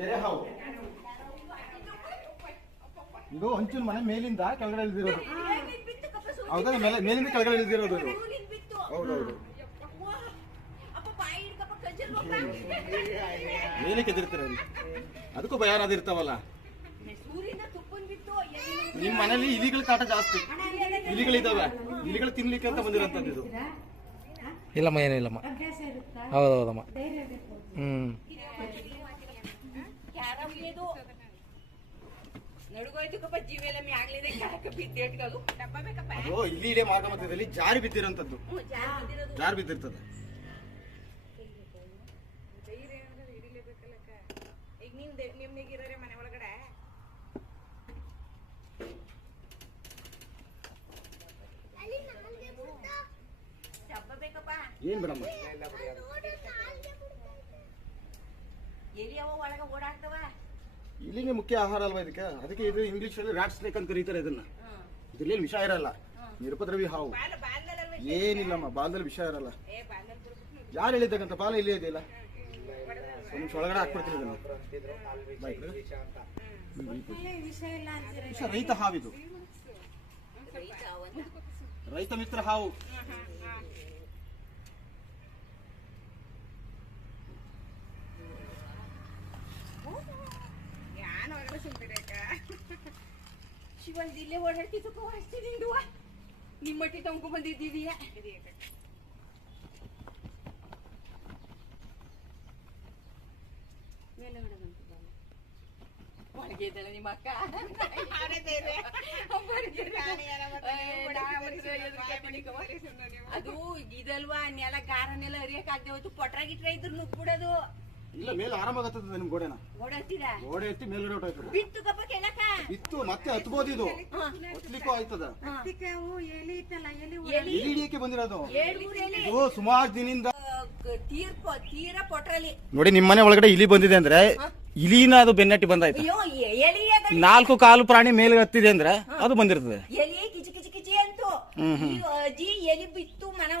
ಕೆರೆ ಹಾವು ಇದು ಹಂಚಿನ ಮನೆ ಮೇಲಿಂದ ಕೆಳಗಡೆ ಇಳಿದಿರೋದು. ಹೌದಾ? ಮೇಲಿಂದ ಕೆಳಗಡೆ ಇಳಿದಿರೋದು ಇದು. ಹೌದೌದು. ಏನಕ್ಕೆ ಎದಿರ್ತೀರ? ಅದಕ್ಕೂ ಭಯ ಇರ್ತಾವಲ್ಲ. ನಿಮ್ ಮನೇಲಿ ಇಲಿಗಳ ಕಾಟ ಜಾಸ್ತಿ. ಇಲಿಗಳಿದಾವೆ, ಇಲಿಗಳು ತಿನ್ಲಿಕ್ಕೆ ಅಂತ ಬಂದಿರೋಂಥದ್ದು ಇದು. ಇಲ್ಲಮ್ಮ, ಏನಿಲ್ಲಮ್ಮ. ಹೌದೌದಮ್ಮ. ಇಲ್ಲಿ ಇಡೇ ಮಾರ್ಗ ಮಧ್ಯದಲ್ಲಿ ಜಾರಿ ಬಿದ್ದಿರೋಂಥದ್ದು, ಜಾರಿ ಬಿದ್ದಿರ್ತದೆ. ಏನ್ ಬಿಡಮ್ಮ, ಇಲ್ಲಿಗೆ ಮುಖ್ಯ ಆಹಾರ ಅಲ್ವಾ ಇದಕ್ಕೆ. ಅದಕ್ಕೆ ಇದು ಇಂಗ್ಲಿಷ್ ಅಲ್ಲಿ ರಾಟ್ ಸ್ನೇಕ್ ಅಂತ ಕರೀತಾರೆ ಇದನ್ನ. ಇದ್ರಲ್ಲೇನು ವಿಷ ಇರಲ್ಲ, ನಿರುಪದ್ರವಿ ಹಾವು. ಏನಿಲ್ಲಮ್ಮ, ಬಾಲದಲ್ಲಿ ವಿಷ ಇರಲ್ಲ. ಯಾರು ಹೇಳಿದ್ದಕ್ಕಂತ ಬಾಲ ಇಲ್ಲೇ ಇದೆಯಲ್ಲ, ನಿಮಿಷ ಒಳಗಡೆ ಹಾಕ್ಬಿಡ್ತೀನಿ ಇದನ್ನ. ವಿಷ ರಹಿತ ಹಾವಿದು, ರೈತ ಮಿತ್ರ ಹಾವು. ಶಿವಂದಿಲ್ಲೇ ಓಡಾಡ್ತಿದ್ದಕ್ಕೂ ಅಷ್ಟಿದೆ ನಿಮ್ಮಟ್ಟಿ ತಗೊಂಡು ಬಂದಿದ್ದೀಯಾ? ಒಳಗೆ ಇದ್ದಾಳೆ ನಿಮ್ಮ ಅಕ್ಕ. ಅದು ಇದಲ್ವಾ, ನೆಲ ಗಾರನೆಲ್ಲ ಅರಿಯಕ್ ಆಗದೆ ಹೋಯ್ತು. ಪೊಟ್ರ ಗಿಟ್ರ ಇದ್ರು ನುಗ್ಬಿಡೋದು. ಇಲ್ಲ, ಮೇಲೆ ಆರಾಮಾಗತ್ತದ ನಿಮ್ ಗೋಡೆನ. ಗೋಡೆ ಹತ್ತಿದ, ಗೋಡೆ ಎತ್ತಿ ಮೇಲ್ಗಡೆ ಹೊಟ್ಟೋಯ್ತದೆ. ಬಿತ್ತು ಕಪ್ಪ ಕೆಳಕ ಬಿತ್ತು ಮತ್ತೆ ಹತ್ಬೋದು. ಇದು ಹತ್ಲಿಕ್ಕೂ ಆಯ್ತದ. ಎಲಿ ಹಿಡಿಯಕ್ಕೆ ಬಂದಿರೋದು ಇದು ಸುಮಾರು ದಿನದಿಂದ. ತೀರ ಪೊಟ್ರಲ್ಲಿ ನೋಡಿ, ನಿಮ್ ಮನೆ ಒಳಗಡೆ ಇಲಿ ಬಂದಿದೆ ಅಂದ್ರೆ ಇಲಿನ ಅದು ಬೆನ್ನಟ್ಟಿ ಬಂದಾಯ್ತು. 4 ಕಾಲು ಪ್ರಾಣಿ ಮೇಲೆ ಹತ್ತಿದೆ ಅಂದ್ರೆ ಅದು ಬಂದಿರ್ತದೆ. ಎಲಿ ಕಿಚಿ ಕಿಚಿ ಕಿಚಿ ಅಂತು. ಅಜ್ಜಿ ಎಲಿ ಬಿತ್ತು ಮನೆ